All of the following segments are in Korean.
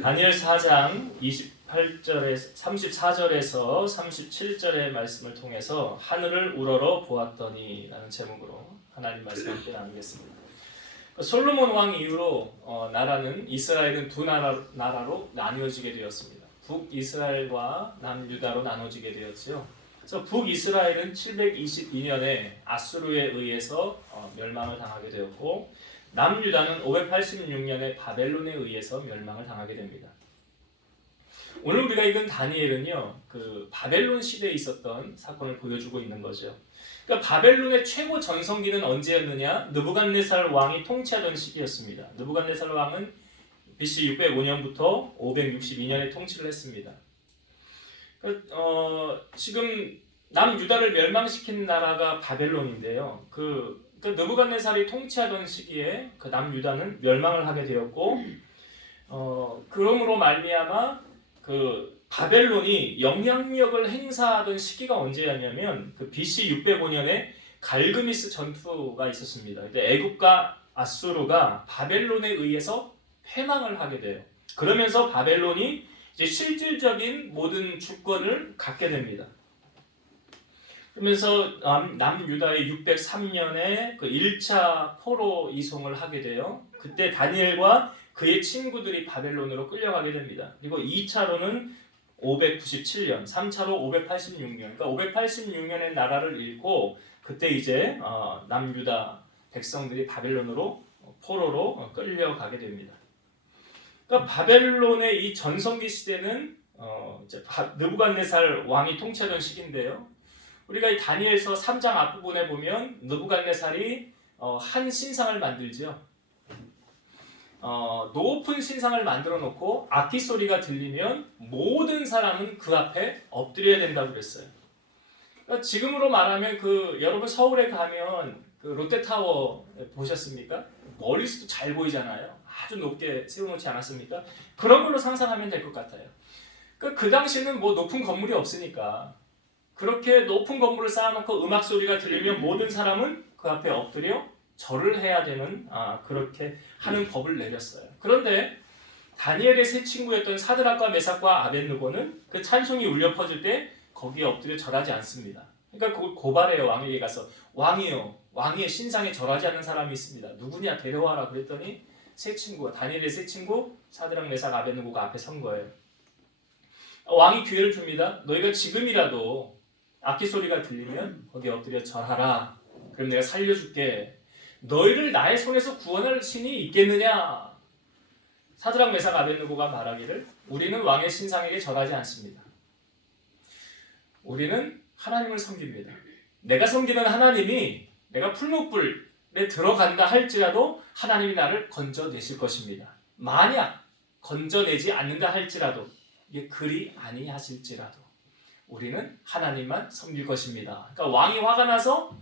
다니엘 4장 28절에서 34절에서 37절의 말씀을 통해서 하늘을 우러러 보았더니 라는 제목으로 하나님 말씀 함께 나누겠습니다. 솔로몬 왕 이후로 나라는 이스라엘은 두 나라로 나뉘어지게 되었습니다. 북이스라엘과 남유다로 나눠지게 되었죠. 그래서 북이스라엘은 722년에 아수르에 의해서 멸망을 당하게 되었고, 남유다는 586년에 바벨론에 의해서 멸망을 당하게 됩니다. 오늘 우리가 읽은 다니엘은요, 그 바벨론 시대에 있었던 사건을 보여주고 있는 거죠. 그러니까 바벨론의 최고 전성기는 언제였느냐? 느부갓네살 왕이 통치하던 시기였습니다. 느부갓네살 왕은 BC 605년부터 562년에 통치를 했습니다. 지금 남유다를 멸망시킨 나라가 바벨론인데요. 그 느부갓네살이 통치하던 시기에 그 남유다는 멸망을 하게 되었고, 그러므로 말미암아 그 바벨론이 영향력을 행사하던 시기가 언제였냐면 그 BC 605년에 갈그미스 전투가 있었습니다. 애굽과 아수르가 바벨론에 의해서 패망을 하게 돼요. 그러면서 바벨론이 이제 실질적인 모든 주권을 갖게 됩니다. 그러면서 남유다의 603년에 그 1차 포로 이송을 하게 돼요. 그때 다니엘과 그의 친구들이 바벨론으로 끌려가게 됩니다. 그리고 2차로는 597년, 3차로 586년, 그러니까 586년에 나라를 잃고 그때 이제 남유다 백성들이 바벨론으로 포로로 끌려가게 됩니다. 그러니까 바벨론의 이 전성기 시대는 이제 느부갓네살 왕이 통치하던 시기인데요. 우리가 이 다니엘서 3장 앞부분에 보면 느부갓네살이 한 신상을 만들죠. 높은 신상을 만들어 놓고 악기 소리가 들리면 모든 사람은 그 앞에 엎드려야 된다고 그랬어요. 그러니까 지금으로 말하면 여러분 서울에 가면 그 롯데타워 보셨습니까? 멀리서도 잘 보이잖아요. 아주 높게 세워놓지 않았습니까? 그런 걸로 상상하면 될 것 같아요. 그 당시는 뭐 높은 건물이 없으니까 그렇게 높은 건물을 쌓아놓고 음악 소리가 들리면 모든 사람은 그 앞에 엎드려 절을 해야 되는 그렇게 하는 법을 내렸어요. 그런데 다니엘의 세 친구였던 사드락과 메삭과 아벳느고는 그 찬송이 울려 퍼질 때 거기에 엎드려 절하지 않습니다. 그러니까 그걸 고발해요. 왕에게 가서 왕이요, 왕의 신상에 절하지 않는 사람이 있습니다. 누구냐 데려와라 그랬더니 다니엘의 세 친구 사드락 메삭 아벳느고가 앞에 선 거예요. 왕이 기회를 줍니다. 너희가 지금이라도 악기 소리가 들리면 거기에 엎드려 절하라. 그럼 내가 살려줄게. 너희를 나의 손에서 구원할 신이 있겠느냐? 사드락 메삭 아벳느고가 말하기를 우리는 왕의 신상에게 절하지 않습니다. 우리는 하나님을 섬깁니다. 내가 섬기는 하나님이 내가 풀무불에 들어간다 할지라도 하나님이 나를 건져내실 것입니다. 만약 건져내지 않는다 할지라도 이게 그리 아니하실지라도 우리는 하나님만 섬길 것입니다. 그러니까 왕이 화가 나서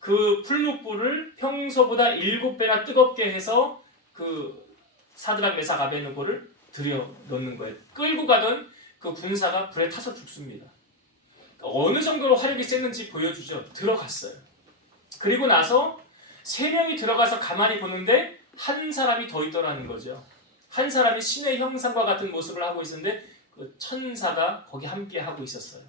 그 풀무불을 평소보다 7배나 뜨겁게 해서 그 사드락 메삭 아벳느고를 들여 놓는 거예요. 끌고 가던 그 군사가 불에 타서 죽습니다. 어느 정도로 화력이 셌는지 보여주죠. 들어갔어요. 그리고 나서 3명이 들어가서 가만히 보는데 한 사람이 더 있더라는 거죠. 한 사람이 신의 형상과 같은 모습을 하고 있었는데 그 천사가 거기 함께 하고 있었어요.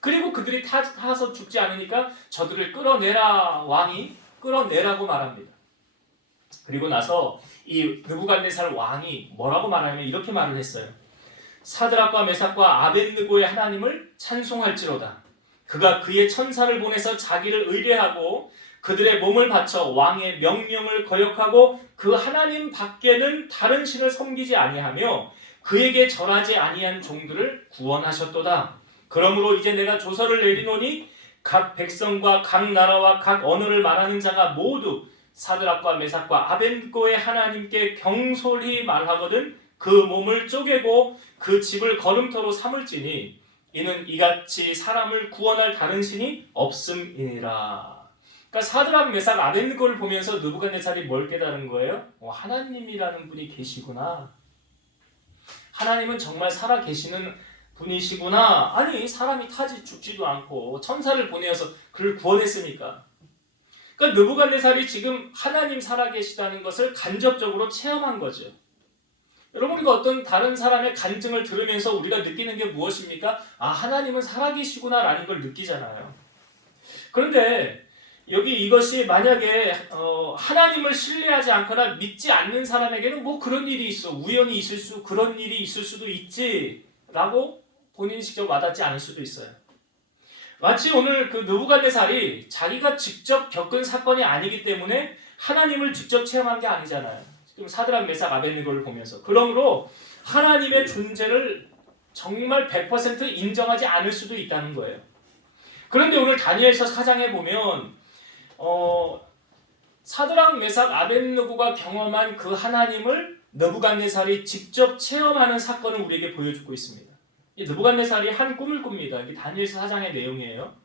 그리고 그들이 타서 죽지 않으니까 저들을 끌어내라, 왕이 끌어내라고 말합니다. 그리고 나서 이 느부갓네살 왕이 뭐라고 말하냐면 이렇게 말을 했어요. 사드락과 메삭과 아벳느고의 하나님을 찬송할지로다. 그가 그의 천사를 보내서 자기를 의뢰하고 그들의 몸을 바쳐 왕의 명령을 거역하고 그 하나님 밖에는 다른 신을 섬기지 아니하며 그에게 절하지 아니한 종들을 구원하셨도다. 그러므로 이제 내가 조서를 내리노니 각 백성과 각 나라와 각 언어를 말하는 자가 모두 사드락과 메삭과 아벳느고의 하나님께 경솔히 말하거든 그 몸을 쪼개고 그 집을 거름터로 삼을지니 이는 이같이 사람을 구원할 다른 신이 없음이니라. 그러니까 사드락 메삭 아벳느고를 보면서 느부갓네살이 뭘 깨달은 거예요? 하나님이라는 분이 계시구나. 하나님은 정말 살아 계시는 분이시구나. 아니 사람이 타지 죽지도 않고 천사를 보내어서 그를 구원했으니까. 그러니까 느부갓네살이 지금 하나님 살아계시다는 것을 간접적으로 체험한 거죠. 여러분, 우리가 어떤 다른 사람의 간증을 들으면서 우리가 느끼는 게 무엇입니까? 아, 하나님은 살아계시구나 라는 걸 느끼잖아요. 그런데 여기 이것이 만약에 하나님을 신뢰하지 않거나 믿지 않는 사람에게는 뭐 그런 일이 있어, 우연히 그런 일이 있을 수도 있지 라고 본인이 직접 와닿지 않을 수도 있어요. 마치 오늘 그 느부갓네살이 자기가 직접 겪은 사건이 아니기 때문에 하나님을 직접 체험한 게 아니잖아요. 지금 사드락 메삭 아벳네고를 보면서, 그러므로 하나님의 존재를 정말 100% 인정하지 않을 수도 있다는 거예요. 그런데 오늘 다니엘서 4장에 보면 사드락 메삭 아벳네고가 경험한 그 하나님을 느부갓네살이 직접 체험하는 사건을 우리에게 보여주고 있습니다. 이 느부갓네살이 한 꿈을 꿉니다. 이게 다니엘서 4장의 내용이에요.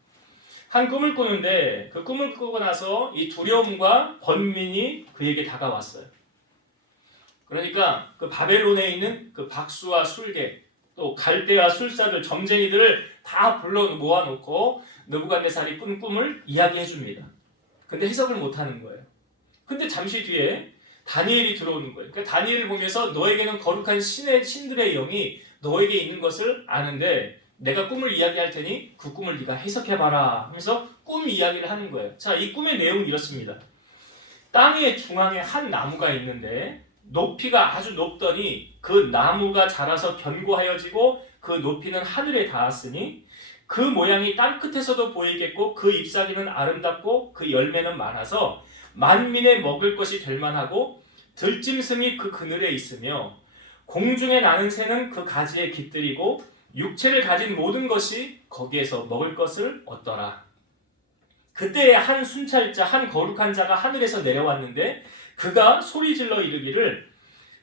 한 꿈을 꾸는데 그 꿈을 꾸고 나서 이 두려움과 번민이 그에게 다가왔어요. 그러니까 그 바벨론에 있는 그 박수와 술객, 또 갈대와 술사들, 점쟁이들을 다 불러 모아놓고 느부갓네살이 꾼 꿈을 이야기해 줍니다. 근데 해석을 못하는 거예요. 근데 잠시 뒤에 다니엘이 들어오는 거예요. 그러니까 다니엘을 보면서 너에게는 거룩한 신들의 영이 너에게 있는 것을 아는데 내가 꿈을 이야기할 테니 그 꿈을 네가 해석해봐라 하면서 꿈 이야기를 하는 거예요. 자, 이 꿈의 내용은 이렇습니다. 땅의 중앙에 한 나무가 있는데 높이가 아주 높더니 그 나무가 자라서 견고하여지고 그 높이는 하늘에 닿았으니 그 모양이 땅 끝에서도 보이겠고 그 잎사귀는 아름답고 그 열매는 많아서 만민의 먹을 것이 될 만하고 들짐승이 그 그늘에 있으며 공중에 나는 새는 그 가지에 깃들이고 육체를 가진 모든 것이 거기에서 먹을 것을 얻더라. 그때에 한 순찰자, 한 거룩한 자가 하늘에서 내려왔는데 그가 소리질러 이르기를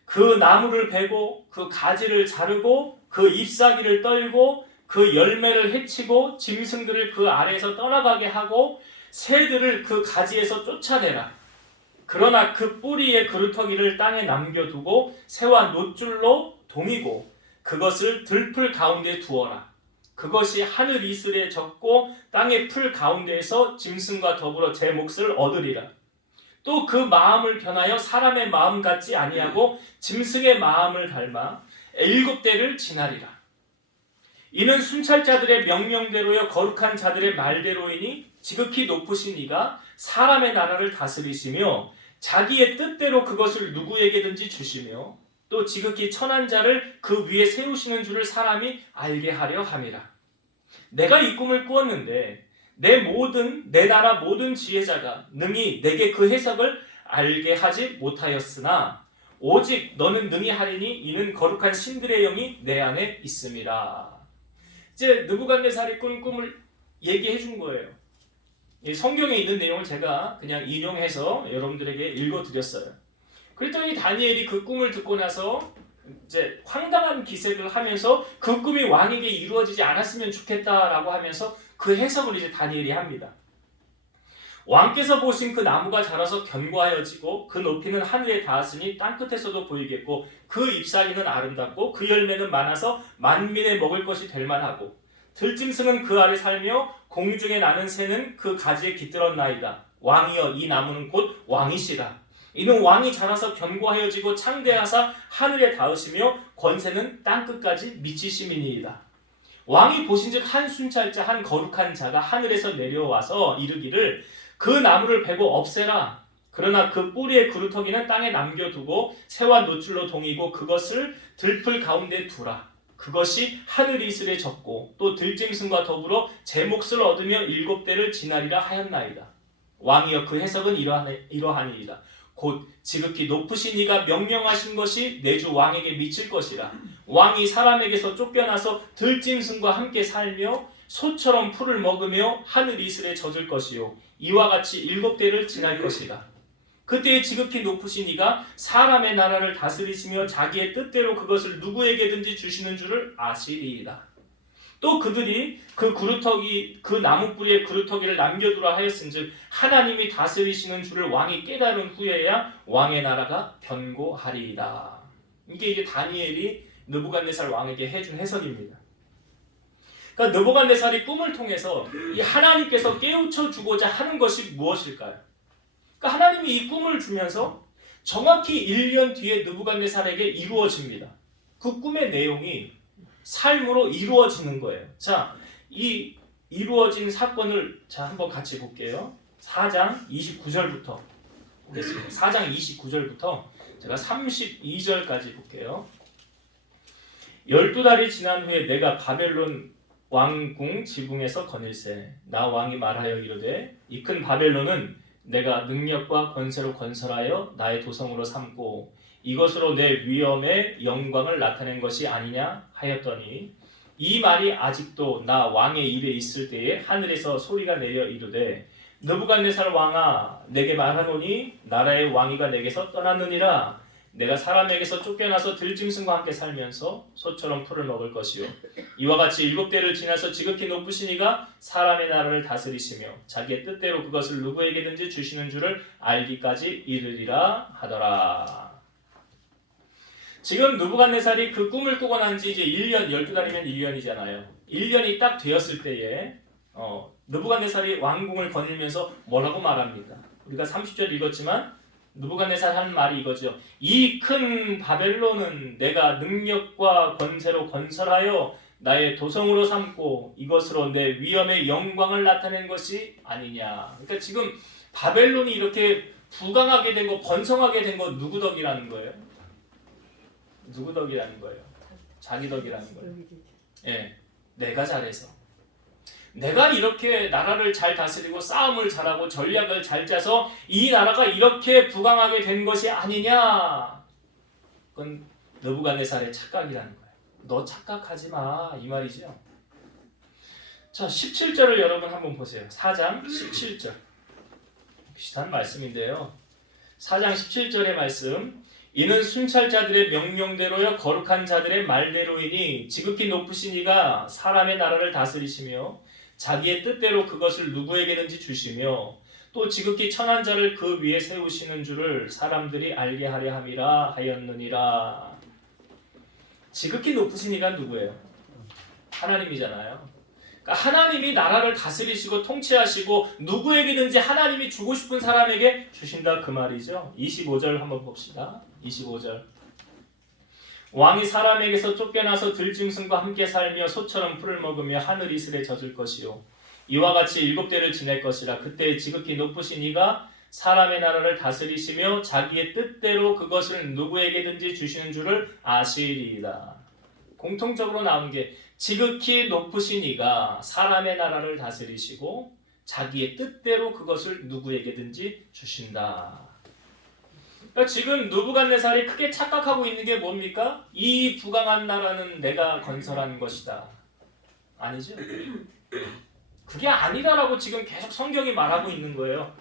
그 나무를 베고 그 가지를 자르고 그 잎사귀를 떨고 그 열매를 해치고 짐승들을 그 아래에서 떠나가게 하고 새들을 그 가지에서 쫓아내라. 그러나 그 뿌리의 그루터기를 땅에 남겨두고 새와 노줄로 동이고 그것을 들풀 가운데 두어라. 그것이 하늘 이슬에 젖고 땅의 풀 가운데에서 짐승과 더불어 제 몫을 얻으리라. 또 그 마음을 변하여 사람의 마음 같지 아니하고 짐승의 마음을 닮아 7대를 지나리라. 이는 순찰자들의 명령대로여 거룩한 자들의 말대로이니 지극히 높으신 이가 사람의 나라를 다스리시며 자기의 뜻대로 그것을 누구에게든지 주시며 또 지극히 천한 자를 그 위에 세우시는 줄을 사람이 알게 하려 함이라. 내가 이 꿈을 꾸었는데 내 나라 모든 지혜자가 능히 내게 그 해석을 알게 하지 못하였으나 오직 너는 능히 하리니 이는 거룩한 신들의 영이 내 안에 있음이라. 이제 느부갓네살이 꾼 꿈을 얘기해 준 거예요. 이 성경에 있는 내용을 제가 그냥 인용해서 여러분들에게 읽어드렸어요. 그랬더니 다니엘이 그 꿈을 듣고 나서 이제 황당한 기색을 하면서 그 꿈이 왕에게 이루어지지 않았으면 좋겠다라고 하면서 그 해석을 이제 다니엘이 합니다. 왕께서 보신 그 나무가 자라서 견고하여지고 그 높이는 하늘에 닿았으니 땅끝에서도 보이겠고 그 잎사귀는 아름답고 그 열매는 많아서 만민의 먹을 것이 될 만하고 들짐승은 그 아래 살며 공중에 나는 새는 그 가지에 깃들었나이다. 왕이여 이 나무는 곧 왕이시라. 이는 왕이 자라서 견고하여지고 창대하사 하늘에 닿으시며 권세는 땅끝까지 미치심이니이다. 왕이 보신즉 한 순찰자 한 거룩한 자가 하늘에서 내려와서 이르기를 그 나무를 베고 없애라. 그러나 그 뿌리의 그루터기는 땅에 남겨두고 새와 노줄로 동이고 그것을 들풀 가운데 두라. 그것이 하늘 이슬에 젖고 또 들짐승과 더불어 제 몫을 얻으며 7대를 지나리라 하였나이다. 왕이여 그 해석은 이러하니이다. 곧 지극히 높으신 이가 명령하신 것이 내 주 왕에게 미칠 것이라. 왕이 사람에게서 쫓겨나서 들짐승과 함께 살며 소처럼 풀을 먹으며 하늘 이슬에 젖을 것이요 이와 같이 7대를 지날 것이다. 그때에 지극히 높으신 이가 사람의 나라를 다스리시며 자기의 뜻대로 그것을 누구에게든지 주시는 줄을 아시리이다. 또 그들이 그 나무 뿌리의 그루터기를 남겨두라 하였은즉 하나님이 다스리시는 줄을 왕이 깨달은 후에야 왕의 나라가 견고하리이다. 이게 다니엘이 느부갓네살 왕에게 해준 해석입니다. 그러니까 느부갓네살이 꿈을 통해서 이 하나님께서 깨우쳐 주고자 하는 것이 무엇일까요? 그러니까 하나님이 이 꿈을 주면서 정확히 1년 뒤에 느부갓네살에게 이루어집니다. 그 꿈의 내용이 삶으로 이루어지는 거예요. 자, 이 이루어진 사건을 한번 같이 볼게요. 4장 29절부터 보겠습니다. 4장 29절부터 제가 32절까지 볼게요. 12달이 지난 후에 내가 바벨론 왕궁 지붕에서 거닐세 나 왕이 말하여 이르되 이 큰 바벨론은 내가 능력과 권세로 건설하여 나의 도성으로 삼고 이것으로 내 위엄의 영광을 나타낸 것이 아니냐 하였더니 이 말이 아직도 나 왕의 입에 있을 때에 하늘에서 소리가 내려 이르되 느부갓네살 왕아 내게 말하노니 나라의 왕위가 내게서 떠났느니라 내가 사람에게서 쫓겨나서 들짐승과 함께 살면서 소처럼 풀을 먹을 것이요 이와 같이 7대를 지나서 지극히 높으신 이가 사람의 나라를 다스리시며 자기의 뜻대로 그것을 누구에게든지 주시는 줄을 알기까지 이르리라 하더라. 지금 느부갓네살이 그 꿈을 꾸고 난 지 이제 1년, 12달이면 1년이잖아요. 1년이 딱 되었을 때에 느부갓네살이 왕궁을 거닐면서 뭐라고 말합니까? 우리가 30절 읽었지만 느부갓네살 한 말이 이거죠. 이 큰 바벨론은 내가 능력과 권세로 건설하여 나의 도성으로 삼고 이것으로 내 위엄의 영광을 나타낸 것이 아니냐. 그러니까 지금 바벨론이 이렇게 부강하게 된 거, 번성하게 된 거 누구 덕이라는 거예요? 누구 덕이라는 거예요? 자기 덕이라는 거예요. 예, 내가 잘해서. 내가 이렇게 나라를 잘 다스리고 싸움을 잘하고 전략을 잘 짜서 이 나라가 이렇게 부강하게 된 것이 아니냐. 그건 느부갓네살의 착각이라는 거예요. 너 착각하지 마 이 말이죠. 자 17절을 여러분 한번 보세요. 4장 17절 비슷한 말씀인데요. 4장 17절의 말씀 이는 순찰자들의 명령대로여 거룩한 자들의 말대로이니 지극히 높으신 이가 사람의 나라를 다스리시며 자기의 뜻대로 그것을 누구에게든지 주시며 또 지극히 천한 자를 그 위에 세우시는 줄을 사람들이 알게 하려 함이라 하였느니라. 지극히 높으신 이가 누구예요? 하나님이잖아요. 그러니까 하나님이 나라를 다스리시고 통치하시고 누구에게든지 하나님이 주고 싶은 사람에게 주신다 그 말이죠. 25절 한번 봅시다. 25절 왕이 사람에게서 쫓겨나서 들짐승과 함께 살며 소처럼 풀을 먹으며 하늘 이슬에 젖을 것이요 이와 같이 7대를 지낼 것이라. 그때 지극히 높으신 이가 사람의 나라를 다스리시며 자기의 뜻대로 그것을 누구에게든지 주시는 줄을 아시리이다. 공통적으로 나온 게 지극히 높으신 이가 사람의 나라를 다스리시고 자기의 뜻대로 그것을 누구에게든지 주신다. 그러니까 지금 느부갓네살이 크게 착각하고 있는 게 뭡니까? 이 부강한 나라는 내가 건설한 것이다. 아니죠? 그게 아니다라고 지금 계속 성경이 말하고 있는 거예요.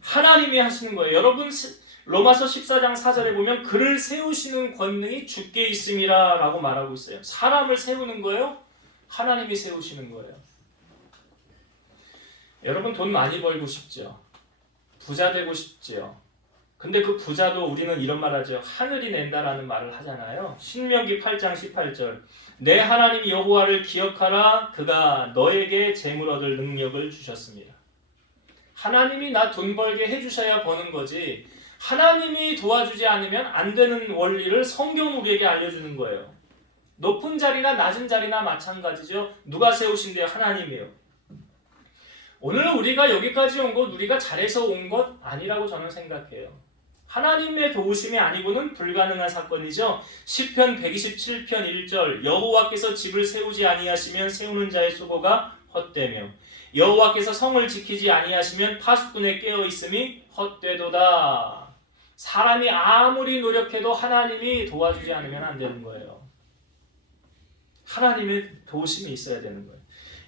하나님이 하시는 거예요. 여러분 로마서 14장 4절에 보면 그를 세우시는 권능이 주께 있음이라 라고 말하고 있어요. 사람을 세우는 거예요? 하나님이 세우시는 거예요. 여러분 돈 많이 벌고 싶죠? 부자 되고 싶죠? 근데 그 부자도 우리는 이런 말 하죠. 하늘이 낸다라는 말을 하잖아요. 신명기 8장 18절 내 하나님 여호와를 기억하라. 그가 너에게 재물 얻을 능력을 주셨습니다. 하나님이 나 돈 벌게 해주셔야 버는 거지 하나님이 도와주지 않으면 안 되는 원리를 성경은 우리에게 알려주는 거예요. 높은 자리나 낮은 자리나 마찬가지죠. 누가 세우신대요? 하나님이에요. 오늘 우리가 여기까지 온 것 우리가 잘해서 온 것 아니라고 저는 생각해요. 하나님의 도우심이 아니고는 불가능한 사건이죠. 시편 127편 1절 여호와께서 집을 세우지 아니하시면 세우는 자의 수고가 헛되며 여호와께서 성을 지키지 아니하시면 파수꾼의 깨어 있음이 헛되도다. 사람이 아무리 노력해도 하나님이 도와주지 않으면 안 되는 거예요. 하나님의 도우심이 있어야 되는 거예요.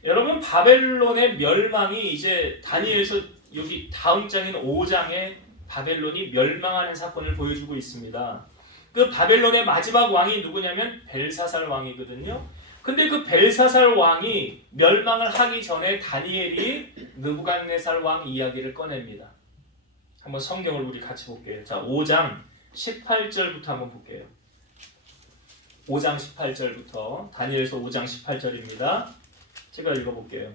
여러분 바벨론의 멸망이 이제 다니엘서 여기 다음 장인 5장에 바벨론이 멸망하는 사건을 보여주고 있습니다. 그 바벨론의 마지막 왕이 누구냐면 벨사살 왕이거든요. 근데 그 벨사살 왕이 멸망을 하기 전에 다니엘이 느부갓네살 왕 이야기를 꺼냅니다. 한번 성경을 우리 같이 볼게요. 자, 5장 18절부터 한번 볼게요. 5장 18절부터 다니엘서 5장 18절입니다. 제가 읽어볼게요.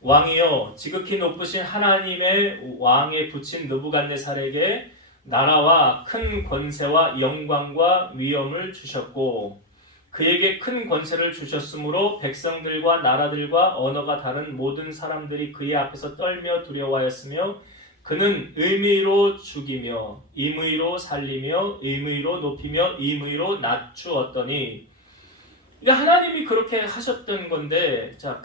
왕이여 지극히 높으신 하나님의 왕에 붙인 느부갓네살에게 나라와 큰 권세와 영광과 위엄을 주셨고 그에게 큰 권세를 주셨으므로 백성들과 나라들과 언어가 다른 모든 사람들이 그의 앞에서 떨며 두려워하였으며 그는 의미로 죽이며 임의로 살리며 임의로 높이며 임의로 낮추었더니 하나님이 그렇게 하셨던 건데 자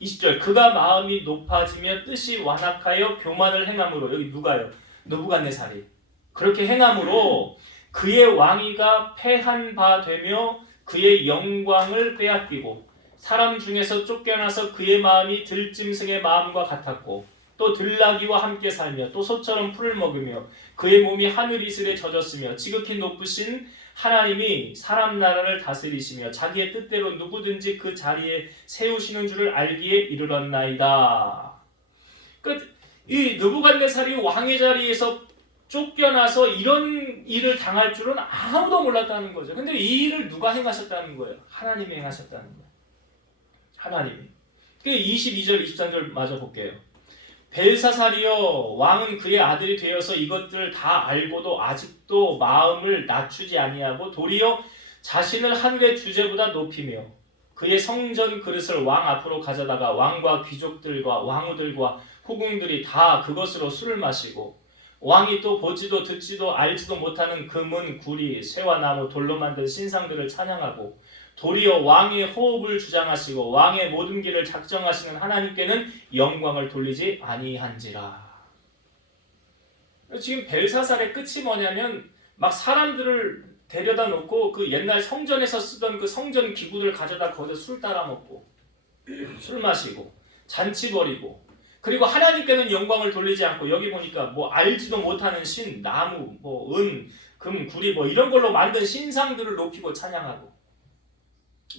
20절 그가 마음이 높아지며 뜻이 완악하여 교만을 행함으로 여기 누가요? 느부갓네살이 그렇게 행함으로 그의 왕위가 패한 바 되며 그의 영광을 빼앗기고 사람 중에서 쫓겨나서 그의 마음이 들짐승의 마음과 같았고 또 들나귀와 함께 살며 또 소처럼 풀을 먹으며 그의 몸이 하늘 이슬에 젖었으며 지극히 높으신 하나님이 사람 나라를 다스리시며 자기의 뜻대로 누구든지 그 자리에 세우시는 줄을 알기에 이르렀나이다. 이 느부갓네살이 왕의 자리에서 쫓겨나서 이런 일을 당할 줄은 아무도 몰랐다는 거죠. 근데 이 일을 누가 행하셨다는 거예요? 하나님이 행하셨다는 거예요. 하나님이. 22절, 23절 마저 볼게요. 벨사살이여 왕은 그의 아들이 되어서 이것들을 다 알고도 아직도 마음을 낮추지 아니하고 도리어 자신을 하늘의 주제보다 높이며 그의 성전 그릇을 왕 앞으로 가져다가 왕과 귀족들과 왕후들과 후궁들이 다 그것으로 술을 마시고 왕이 또 보지도 듣지도 알지도 못하는 금은 구리 쇠와 나무 돌로 만든 신상들을 찬양하고 도리어 왕의 호흡을 주장하시고 왕의 모든 길을 작정하시는 하나님께는 영광을 돌리지 아니한지라. 지금 벨사살의 끝이 뭐냐면 막 사람들을 데려다 놓고 그 옛날 성전에서 쓰던 그 성전 기구들 가져다 거기서 술 따라 먹고 술 마시고 잔치 벌이고 그리고 하나님께는 영광을 돌리지 않고 여기 보니까 뭐 알지도 못하는 신, 나무, 뭐 은, 금, 구리 뭐 이런 걸로 만든 신상들을 높이고 찬양하고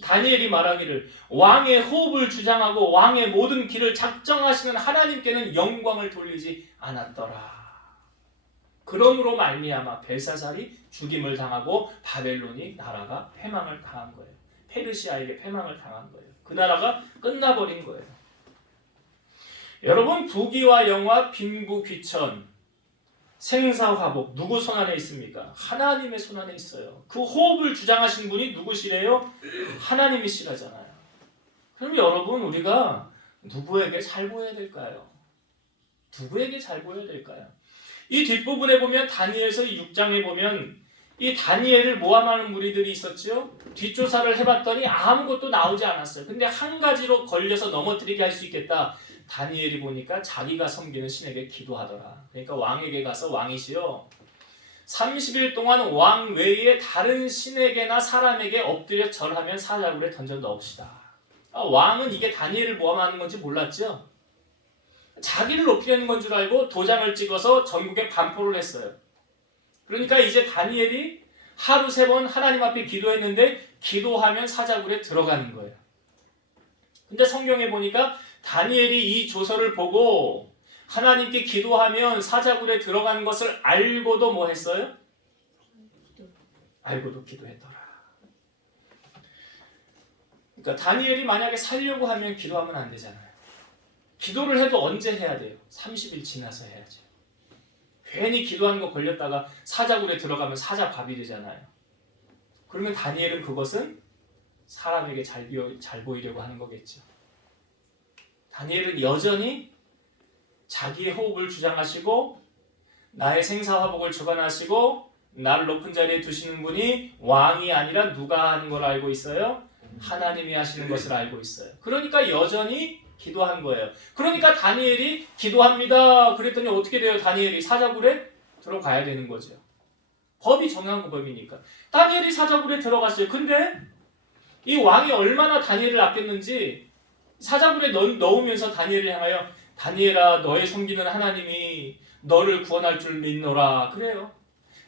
다니엘이 말하기를 왕의 호흡을 주장하고 왕의 모든 길을 작정하시는 하나님께는 영광을 돌리지 않았더라. 그러므로 말미암아 벨사살이 죽임을 당하고 바벨론이 나라가 패망을 당한 거예요. 페르시아에게 패망을 당한 거예요. 그 나라가 끝나버린 거예요. 여러분 부귀와 영화, 빈부, 귀천, 생사화복 누구 손안에 있습니까? 하나님의 손안에 있어요. 그 호흡을 주장하신 분이 누구시래요? 하나님이시라잖아요. 그럼 여러분 우리가 누구에게 잘 보여야 될까요? 누구에게 잘 보여야 될까요? 이 뒷부분에 보면 다니엘서 6장에 보면 이 다니엘을 모함하는 무리들이 있었죠. 뒷조사를 해봤더니 아무것도 나오지 않았어요. 근데 한 가지로 걸려서 넘어뜨리게 할 수 있겠다. 다니엘이 보니까 자기가 섬기는 신에게 기도하더라. 그러니까 왕에게 가서 왕이시여 30일 동안 왕 외에 다른 신에게나 사람에게 엎드려 절하면 사자굴에 던져 넣읍시다. 왕은 이게 다니엘을 모함하는 건지 몰랐죠. 자기를 높이려는 건 줄 알고 도장을 찍어서 전국에 반포를 했어요. 그러니까 이제 다니엘이 하루 3번 하나님 앞에 기도했는데 기도하면 사자굴에 들어가는 거예요. 근데 성경에 보니까 다니엘이 이 조서를 보고 하나님께 기도하면 사자굴에 들어가는 것을 알고도 뭐 했어요? 알고도 기도했더라. 그러니까 다니엘이 만약에 살려고 하면 기도하면 안 되잖아요. 기도를 해도 언제 해야 돼요? 30일 지나서 해야죠. 괜히 기도하는 거 걸렸다가 사자굴에 들어가면 사자밥이 되잖아요. 그러면 다니엘은 그것은 사람에게 잘 보이려고 하는 거겠죠. 다니엘은 여전히 자기의 호흡을 주장하시고 나의 생사화복을 주관하시고 나를 높은 자리에 두시는 분이 왕이 아니라 누가 하는 걸 알고 있어요? 하나님이 하시는 것을 알고 있어요. 그러니까 여전히 기도한 거예요. 그러니까 다니엘이 기도합니다. 그랬더니 어떻게 돼요? 다니엘이 사자굴에 들어가야 되는 거죠. 법이 정한 법이니까. 다니엘이 사자굴에 들어갔어요. 근데 이 왕이 얼마나 다니엘을 아꼈는지 사자굴에 넣으면서 다니엘을 향하여 다니엘아 너의 섬기는 하나님이 너를 구원할 줄 믿노라 그래요.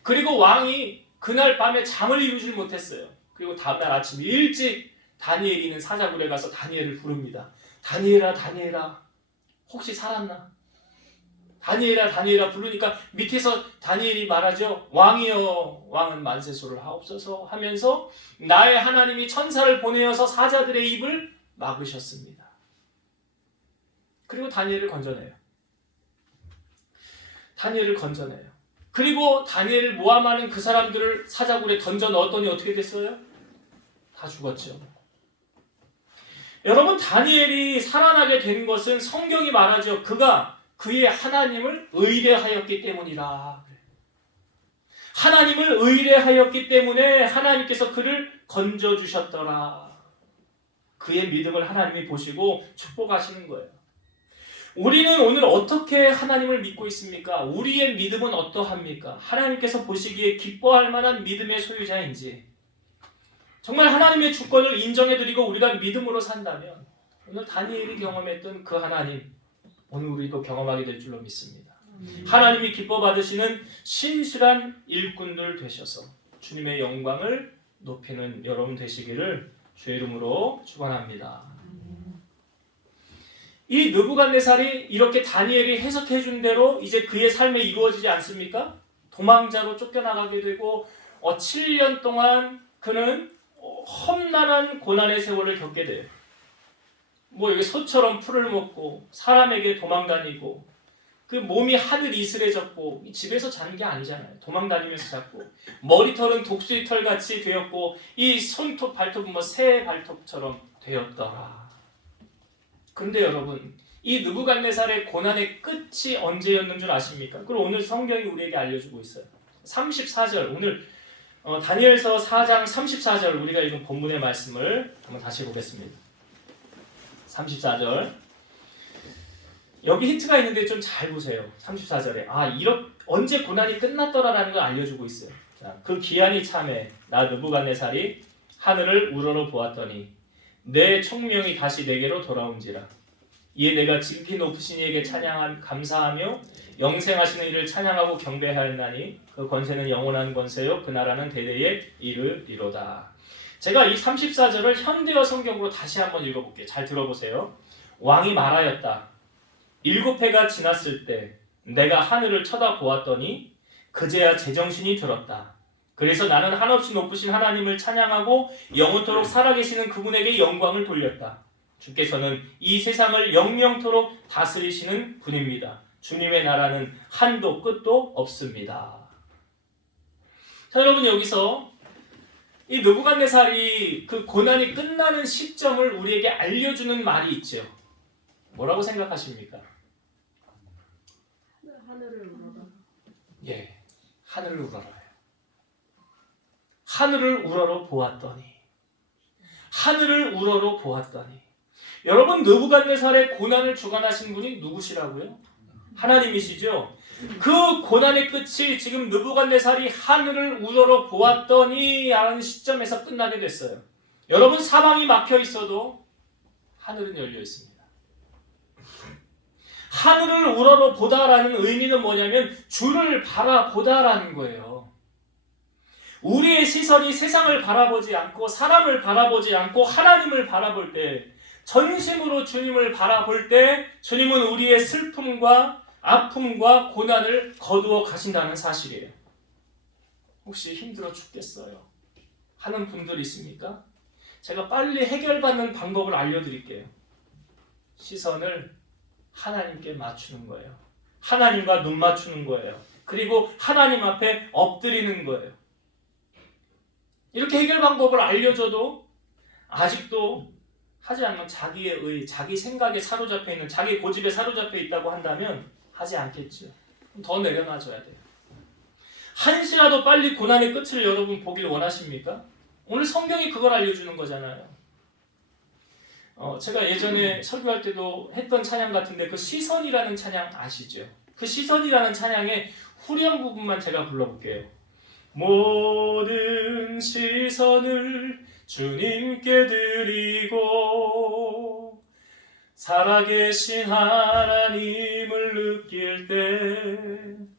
그리고 왕이 그날 밤에 잠을 이루질 못했어요. 그리고 다음날 아침 일찍 다니엘이 있는 사자굴에 가서 다니엘을 부릅니다. 다니엘아 다니엘아 혹시 살았나? 다니엘아 다니엘아 부르니까 밑에서 다니엘이 말하죠. 왕이여 왕은 만세소를 하옵소서 하면서 나의 하나님이 천사를 보내어서 사자들의 입을 막으셨습니다. 그리고 다니엘을 건져내요. 다니엘을 건져내요. 그리고 다니엘을 모함하는 그 사람들을 사자굴에 던져 넣었더니 어떻게 됐어요? 다 죽었죠. 여러분, 다니엘이 살아나게 된 것은 성경이 말하죠. 그가 그의 하나님을 의뢰하였기 때문이라. 하나님을 의뢰하였기 때문에 하나님께서 그를 건져주셨더라. 그의 믿음을 하나님이 보시고 축복하시는 거예요. 우리는 오늘 어떻게 하나님을 믿고 있습니까? 우리의 믿음은 어떠합니까? 하나님께서 보시기에 기뻐할 만한 믿음의 소유자인지, 정말 하나님의 주권을 인정해드리고 우리가 믿음으로 산다면 오늘 다니엘이 경험했던 그 하나님, 오늘 우리도 경험하게 될 줄로 믿습니다. 하나님이 기뻐 받으시는 신실한 일꾼들 되셔서 주님의 영광을 높이는 여러분 되시기를 주의 이름으로 축원합니다. 이 느부갓네살이 이렇게 다니엘이 해석해 준 대로 이제 그의 삶에 이루어지지 않습니까? 도망자로 쫓겨나가게 되고 7년 동안 그는 험난한 고난의 세월을 겪게 돼요. 여기 소처럼 풀을 먹고 사람에게 도망다니고 그 몸이 하늘 이슬해졌고 집에서 자는 게 아니잖아요. 도망다니면서 잤고 머리털은 독수리 털같이 되었고 이 손톱 발톱은 새 발톱처럼 되었더라. 그런데 여러분, 이 느부갓네살의 고난의 끝이 언제였는 줄 아십니까? 그걸 오늘 성경이 우리에게 알려주고 있어요. 34절, 오늘 다니엘서 4장 34절 우리가 읽은 본문의 말씀을 한번 다시 보겠습니다. 34절. 여기 힌트가 있는데 좀 잘 보세요. 34절에 언제 고난이 끝났더라라는 걸 알려주고 있어요. 자, 그 기한이 참에 나 느부갓네살이 하늘을 우러러 보았더니 내 총명이 다시 내게로 돌아온지라. 이에 내가 지극히 높으신 이에게 감사하며 영생하시는 이를 찬양하고 경배하였나니 그 권세는 영원한 권세요 그 나라는 대대에 이르리로다. 제가 이 34절을 현대어 성경으로 다시 한번 읽어볼게요. 잘 들어보세요. 왕이 말하였다. 7해가 지났을 때 내가 하늘을 쳐다보았더니 그제야 제정신이 들었다. 그래서 나는 한없이 높으신 하나님을 찬양하고 영원토록 살아계시는 그분에게 영광을 돌렸다. 주께서는 이 세상을 영영토록 다스리시는 분입니다. 주님의 나라는 한도 끝도 없습니다. 자, 여러분, 여기서 이 느부갓네살이 그 고난이 끝나는 시점을 우리에게 알려주는 말이 있죠. 뭐라고 생각하십니까? 하늘을 우러러. 예, 하늘을 우러러요. 하늘을 우러러 보았더니, 하늘을 우러러 보았더니. 여러분, 느부갓네살의 고난을 주관하신 분이 누구시라고요? 하나님이시죠. 그 고난의 끝이 지금 느부갓네살이 하늘을 우러러 보았더니 하는 시점에서 끝나게 됐어요. 여러분, 사방이 막혀 있어도 하늘은 열려 있습니다. 하늘을 우러러 보다라는 의미는 뭐냐면 주를 바라보다라는 거예요. 우리의 시선이 세상을 바라보지 않고 사람을 바라보지 않고 하나님을 바라볼 때, 전심으로 주님을 바라볼 때 주님은 우리의 슬픔과 아픔과 고난을 거두어 가신다는 사실이에요. 혹시 힘들어 죽겠어요 하는 분들 있습니까? 제가 빨리 해결받는 방법을 알려드릴게요. 시선을 하나님께 맞추는 거예요. 하나님과 눈 맞추는 거예요. 그리고 하나님 앞에 엎드리는 거예요. 이렇게 해결 방법을 알려줘도 아직도 하지 않으면 자기의 자기 생각에 사로잡혀 있는, 자기 고집에 사로잡혀 있다고 한다면 하지 않겠죠. 더 내려놔줘야 돼요. 한시라도 빨리 고난의 끝을 여러분 보길 원하십니까? 오늘 성경이 그걸 알려주는 거잖아요. 제가 예전에 설교할 때도 했던 찬양 같은데 그 시선이라는 찬양 아시죠? 그 시선이라는 찬양의 후렴 부분만 제가 불러볼게요. 모든 시선을 주님께 드리고 살아계신 하나님을 느낄 때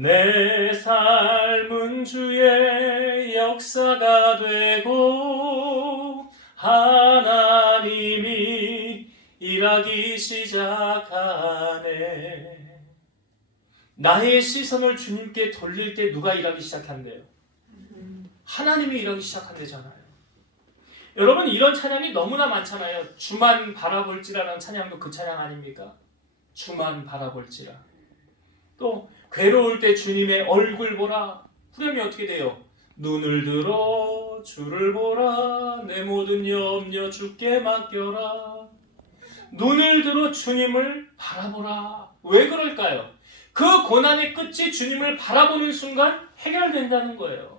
내 삶은 주의 역사가 되고 하나님이 일하기 시작하네. 나의 시선을 주님께 돌릴 때 누가 일하기 시작한대요? 하나님이 일하기 시작한대잖아요. 여러분, 이런 찬양이 너무나 많잖아요. 주만 바라볼지라는 찬양도 그 찬양 아닙니까? 주만 바라볼지라. 또 괴로울 때 주님의 얼굴 보라. 후렴이 어떻게 돼요? 눈을 들어 주를 보라. 내 모든 염려 주께 맡겨라. 눈을 들어 주님을 바라보라. 왜 그럴까요? 그 고난의 끝이 주님을 바라보는 순간 해결된다는 거예요.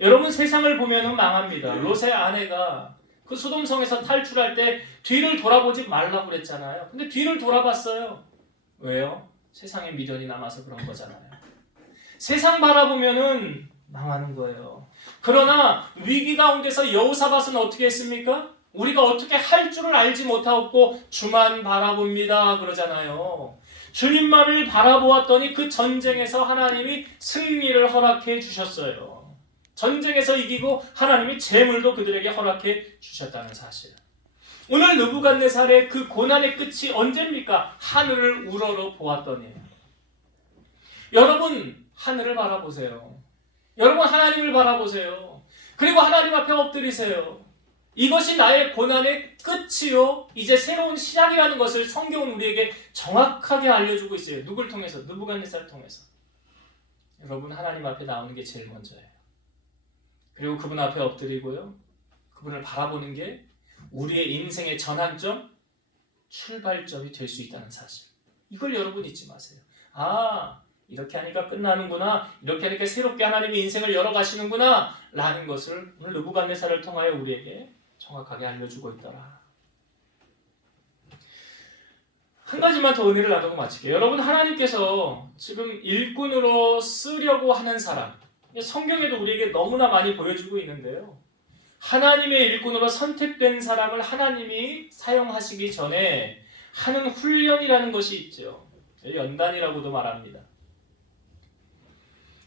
여러분, 세상을 보면 망합니다. 롯의 아내가 그 소돔성에서 탈출할 때 뒤를 돌아보지 말라고 그랬잖아요. 근데 뒤를 돌아봤어요. 왜요? 세상에 미련이 남아서 그런 거잖아요. 세상 바라보면은 망하는 거예요. 그러나 위기 가운데서 여호사밧은 어떻게 했습니까? 우리가 어떻게 할 줄을 알지 못하고 주만 바라봅니다 그러잖아요. 주님만을 바라보았더니 그 전쟁에서 하나님이 승리를 허락해 주셨어요. 전쟁에서 이기고 하나님이 재물도 그들에게 허락해 주셨다는 사실. 오늘 느부갓네살의 그 고난의 끝이 언제입니까? 하늘을 우러러 보았더니. 여러분, 하늘을 바라보세요. 여러분, 하나님을 바라보세요. 그리고 하나님 앞에 엎드리세요. 이것이 나의 고난의 끝이요, 이제 새로운 시작이라는 것을 성경은 우리에게 정확하게 알려주고 있어요. 누굴 통해서? 느부갓네살을 통해서. 여러분, 하나님 앞에 나오는 게 제일 먼저예요. 그리고 그분 앞에 엎드리고요, 그분을 바라보는 게 우리의 인생의 전환점, 출발점이 될 수 있다는 사실. 이걸 여러분 잊지 마세요. 아, 이렇게 하니까 끝나는구나, 이렇게 하니까 새롭게 하나님이 인생을 열어가시는구나 라는 것을 오늘 느부갓네살을 통하여 우리에게 정확하게 알려주고 있더라. 한 가지만 더 은혜를 나누고 마칠게요. 여러분, 하나님께서 지금 일꾼으로 쓰려고 하는 사람, 성경에도 우리에게 너무나 많이 보여주고 있는데요, 하나님의 일꾼으로 선택된 사람을 하나님이 사용하시기 전에 하는 훈련이라는 것이 있죠. 연단이라고도 말합니다.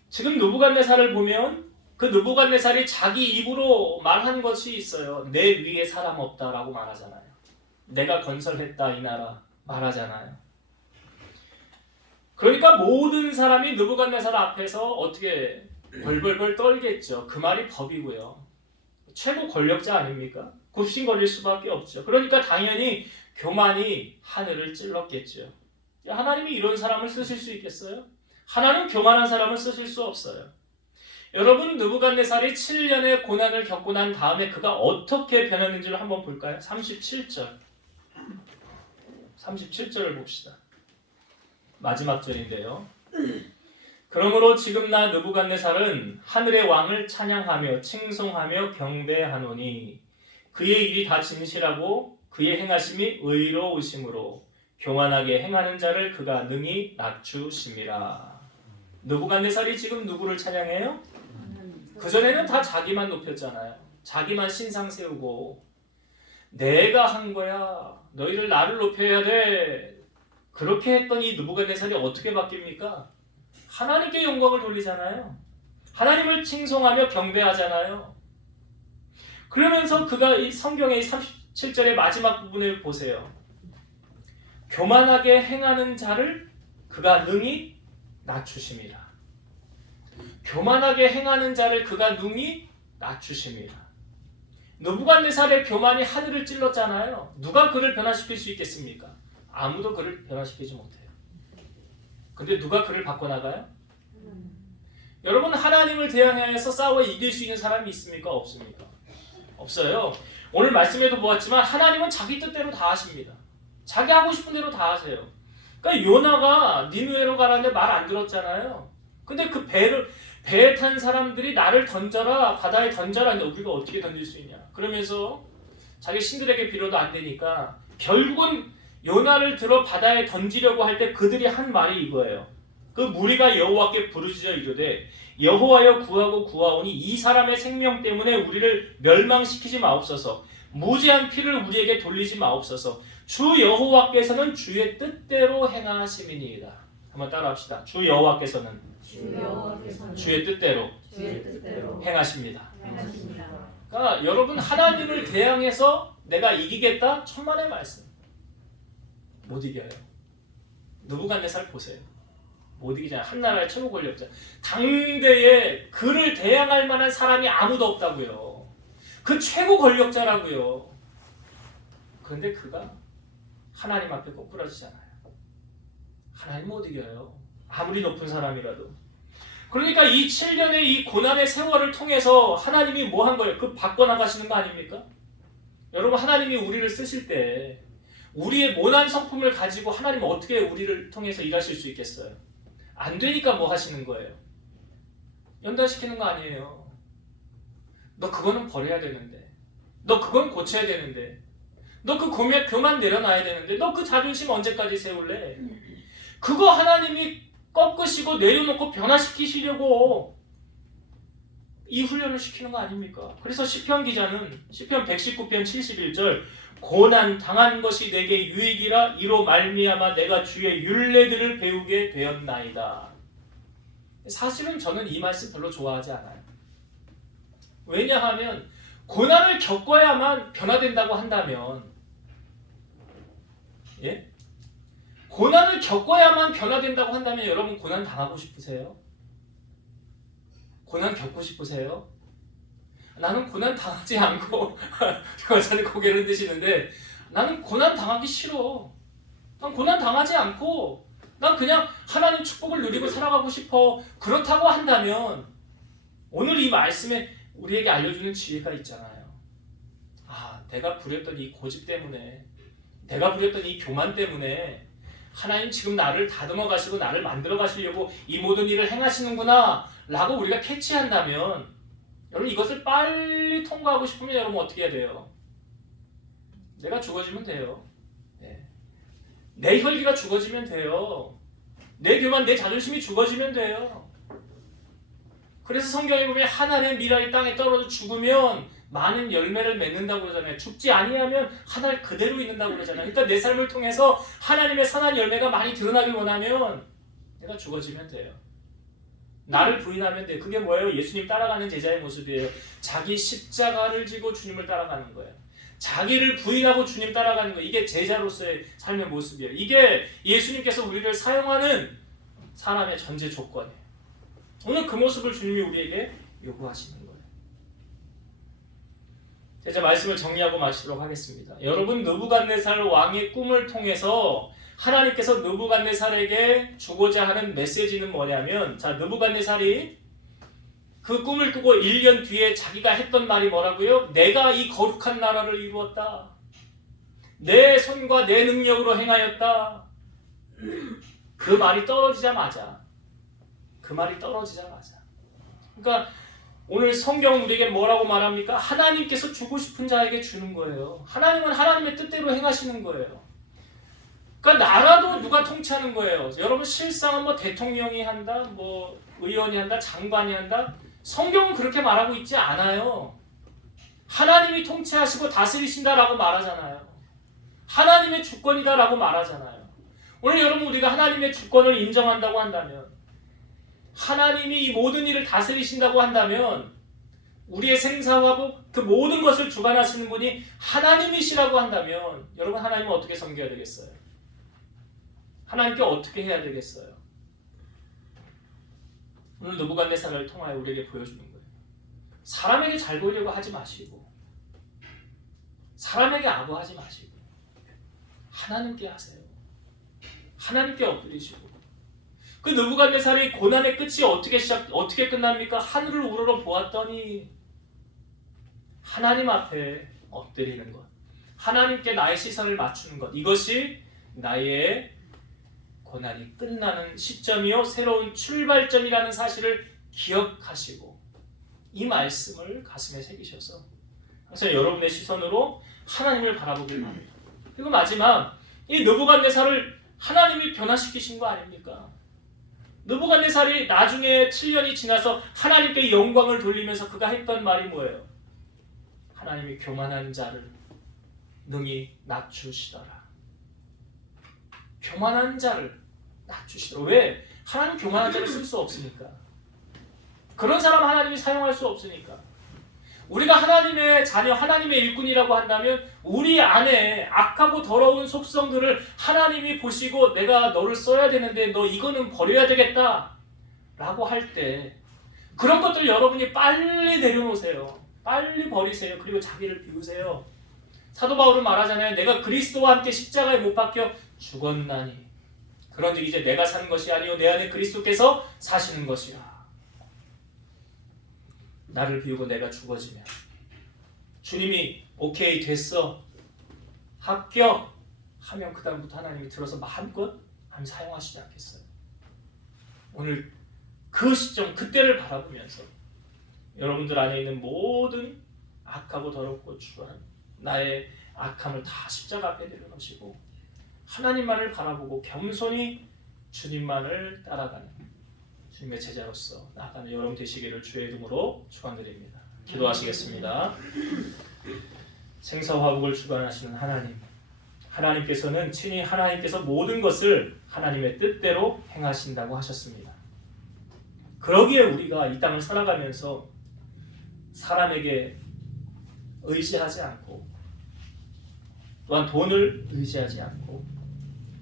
지금 느부갓네살을 보면 그 느부갓네살이 자기 입으로 말한 것이 있어요. 내 위에 사람 없다라고 말하잖아요. 내가 건설했다 이 나라 말하잖아요. 그러니까 모든 사람이 느부갓네살 앞에서 어떻게 벌벌벌 떨겠죠. 그 말이 법이고요. 최고 권력자 아닙니까? 굽신거릴 수밖에 없죠. 그러니까 당연히 교만이 하늘을 찔렀겠죠. 하나님이 이런 사람을 쓰실 수 있겠어요? 하나님 교만한 사람을 쓰실 수 없어요. 여러분, 느부갓네살이 7년의 고난을 겪고 난 다음에 그가 어떻게 변했는지를 한번 볼까요? 37절을 봅시다. 마지막 절인데요. 그러므로 지금 나 느부갓네살은 하늘의 왕을 찬양하며 칭송하며 경배하노니 그의 일이 다 진실하고 그의 행하심이 의로우심으로 교만하게 행하는 자를 그가 능히 낮추심이라. 느부갓네살이 지금 누구를 찬양해요? 그전에는 다 자기만 높였잖아요. 자기만 신상 세우고 내가 한 거야, 너희를 나를 높여야 돼, 그렇게 했던 이 느부갓네살이 어떻게 바뀝니까? 하나님께 영광을 돌리잖아요. 하나님을 칭송하며 경배하잖아요. 그러면서 그가 이 성경의 37절의 마지막 부분을 보세요. 교만하게 행하는 자를 그가 능히 낮추심이라. 교만하게 행하는 자를 그가 능히 낮추심이라. 느부갓네살의 교만이 하늘을 찔렀잖아요. 누가 그를 변화시킬 수 있겠습니까? 아무도 그를 변화시키지 못해요. 근데 누가 그를 바꿔나가요? 여러분, 하나님을 대항하여서 싸워 이길 수 있는 사람이 있습니까? 없습니까? 없어요. 오늘 말씀에도 보았지만 하나님은 자기 뜻대로 다 하십니다. 자기 하고 싶은 대로 다 하세요. 그러니까 요나가 니느웨로 가라는데 말 안 들었잖아요. 근데 그 배에 탄 사람들이 나를 던져라, 바다에 던져라 했는데 우리가 어떻게 던질 수 있냐. 그러면서 자기 신들에게 빌어도 안 되니까 결국은 요나를 들어 바다에 던지려고 할 때 그들이 한 말이 이거예요. 그 무리가 여호와께 부르짖어 이르되 여호와여 구하고 구하오니 이 사람의 생명 때문에 우리를 멸망시키지 마옵소서. 무죄한 피를 우리에게 돌리지 마옵소서. 주 여호와께서는 주의 뜻대로 행하심이니이다. 한번 따라합시다. 주 여호와께서는 주의 뜻대로 행하십니다. 그러니까 여러분, 하나님을 대항해서 내가 이기겠다? 천만의 말씀. 못 이겨요. 느부갓네살 보세요. 못 이기잖아요. 한 나라의 최고 권력자. 당대에 그를 대항할 만한 사람이 아무도 없다고요. 그 최고 권력자라고요. 그런데 그가 하나님 앞에 꼭 부러지잖아요. 하나님 못 이겨요. 아무리 높은 사람이라도. 그러니까 이 7년의 이 고난의 세월을 통해서 하나님이 뭐 한 거예요? 그 바꿔나가시는 거 아닙니까? 여러분, 하나님이 우리를 쓰실 때 우리의 모난 성품을 가지고 하나님은 어떻게 우리를 통해서 일하실 수 있겠어요? 안 되니까 뭐 하시는 거예요? 연단시키는 거 아니에요. 너 그거는 버려야 되는데, 너 그건 고쳐야 되는데, 너 그 교만 내려놔야 되는데, 너 그 자존심 언제까지 세울래? 그거 하나님이 꺾으시고 내려놓고 변화시키시려고 이 훈련을 시키는 거 아닙니까? 그래서 시편 기자는 시편 119편 71절 고난 당한 것이 내게 유익이라 이로 말미암아 내가 주의 율례들을 배우게 되었나이다. 사실은 저는 이 말씀 별로 좋아하지 않아요. 왜냐하면 고난을 겪어야만 변화된다고 한다면, 예? 고난을 겪어야만 변화된다고 한다면 여러분 고난 당하고 싶으세요? 고난 겪고 싶으세요? 나는 고난 당하지 않고 여자는 고개를 흔드시는데 나는 고난 당하기 싫어. 난 고난 당하지 않고 난 그냥 하나님 축복을 누리고 살아가고 싶어. 그렇다고 한다면 오늘 이 말씀에 우리에게 알려주는 지혜가 있잖아요. 아, 내가 부렸던 이 고집 때문에, 내가 부렸던 이 교만 때문에 하나님 지금 나를 다듬어 가시고 나를 만들어 가시려고 이 모든 일을 행하시는구나 라고 우리가 캐치한다면, 여러분 이것을 빨리 통과하고 싶으면 여러분 어떻게 해야 돼요? 내가 죽어지면 돼요. 네. 내 혈기가 죽어지면 돼요. 내 교만, 내 자존심이 죽어지면 돼요. 그래서 성경에 보면 하나님의 미랄이 땅에 떨어져 죽으면 많은 열매를 맺는다고 그러잖아요. 죽지 아니하면 하늘 그대로 있는다고 그러잖아요. 그러니까 내 삶을 통해서 하나님의 선한 열매가 많이 드러나길 원하면 내가 죽어지면 돼요. 나를 부인하면 돼요. 그게 뭐예요? 예수님 따라가는 제자의 모습이에요. 자기 십자가를 지고 주님을 따라가는 거예요. 자기를 부인하고 주님 따라가는 거예요. 이게 제자로서의 삶의 모습이에요. 이게 예수님께서 우리를 사용하는 사람의 전제 조건이에요. 오늘 그 모습을 주님이 우리에게 요구하시는 거예요. 이제 말씀을 정리하고 마치도록 하겠습니다. 여러분, 느부갓네살 왕의 꿈을 통해서 하나님께서 느부갓네살에게 주고자 하는 메시지는 뭐냐면, 자, 느부갓네살이 그 꿈을 꾸고 1년 뒤에 자기가 했던 말이 뭐라고요? 내가 이 거룩한 나라를 이루었다. 내 손과 내 능력으로 행하였다. 그 말이 떨어지자마자, 그러니까 오늘 성경 우리에게 뭐라고 말합니까? 하나님께서 주고 싶은 자에게 주는 거예요. 하나님은 하나님의 뜻대로 행하시는 거예요. 그러니까 나라도 누가 통치하는 거예요. 여러분, 실상은 뭐 대통령이 한다, 뭐 의원이 한다, 장관이 한다. 성경은 그렇게 말하고 있지 않아요. 하나님이 통치하시고 다스리신다라고 말하잖아요. 하나님의 주권이다라고 말하잖아요. 오늘 여러분, 우리가 하나님의 주권을 인정한다고 한다면, 하나님이 이 모든 일을 다스리신다고 한다면, 우리의 생사하고 그 모든 것을 주관하시는 분이 하나님이시라고 한다면, 여러분, 하나님은 어떻게 섬겨야 되겠어요? 하나님께 어떻게 해야 되겠어요? 오늘 느부갓네살을 통하여 우리에게 보여주는 거예요. 사람에게 잘 보이려고 하지 마시고, 사람에게 아부하지 마시고, 하나님께 하세요. 하나님께 엎드리시고. 그 느부갓네살의 고난의 끝이 어떻게 끝납니까? 하늘을 우러러 보았더니 하나님 앞에 엎드리는 것, 하나님께 나의 시선을 맞추는 것, 이것이 나의 고난이 끝나는 시점이요 새로운 출발점이라는 사실을 기억하시고 이 말씀을 가슴에 새기셔서 항상 여러분의 시선으로 하나님을 바라보길 바랍니다. 그리고 마지막, 이 느부갓네살을 하나님이 변화시키신 거 아닙니까? 느부갓네살이 나중에 7년이 지나서 하나님께 영광을 돌리면서 그가 했던 말이 뭐예요? 하나님이 교만한 자를 능히 낮추시더라. 교만한 자를 낮추시더라. 왜? 하나님 교만한 자를 쓸 수 없으니까. 그런 사람 하나님이 사용할 수 없으니까. 우리가 하나님의 자녀, 하나님의 일꾼이라고 한다면 우리 안에 악하고 더러운 속성들을 하나님이 보시고 내가 너를 써야 되는데 너 이거는 버려야 되겠다 라고 할 때 그런 것들 여러분이 빨리 내려놓으세요. 빨리 버리세요. 그리고 자기를 비우세요. 사도 바울은 말하잖아요. 내가 그리스도와 함께 십자가에 못 박혀 죽었나니. 그 그런즉 이제 내가 사는 것이 아니요 내 안에 그리스도께서 사시는 것이라. 나를 비우고 내가 죽어지면 주님이 오케이 됐어 합격 하면 그 다음부터 하나님이 들어서 마음껏 사용하시지 않겠어요? 오늘 그 시점 그때를 바라보면서 여러분들 안에 있는 모든 악하고 더럽고 추한 나의 악함을 다 십자가 앞에 내려놓으시고 하나님만을 바라보고 겸손히 주님만을 따라가는 주님의 제자로서 나아가는 여러분 되시기를 주의 이름으로 축원드립니다. 기도하시겠습니다. 생사화복을 주관하시는 하나님, 하나님께서는 친히 하나님께서 모든 것을 하나님의 뜻대로 행하신다고 하셨습니다. 그러기에 우리가 이 땅을 살아가면서 사람에게 의지하지 않고 또한 돈을 의지하지 않고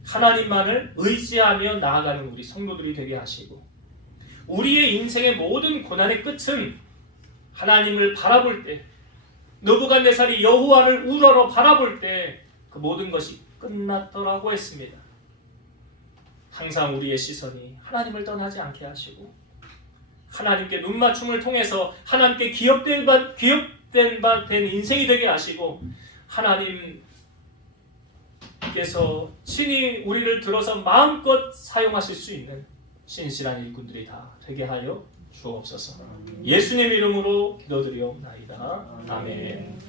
하나님만을 의지하며 나아가는 우리 성도들이 되게 하시고 우리의 인생의 모든 고난의 끝은 하나님을 바라볼 때 느부갓네살이 여호와를 우러러 바라볼 때 그 모든 것이 끝났더라고 했습니다. 항상 우리의 시선이 하나님을 떠나지 않게 하시고 하나님께 눈맞춤을 통해서 하나님께 기업된 바 된 인생이 되게 하시고 하나님께서 친히 우리를 들어서 마음껏 사용하실 수 있는 신실한 일꾼들이 다 되게 하여 주옵소서. 예수님 이름으로 기도드리옵나이다. 아멘.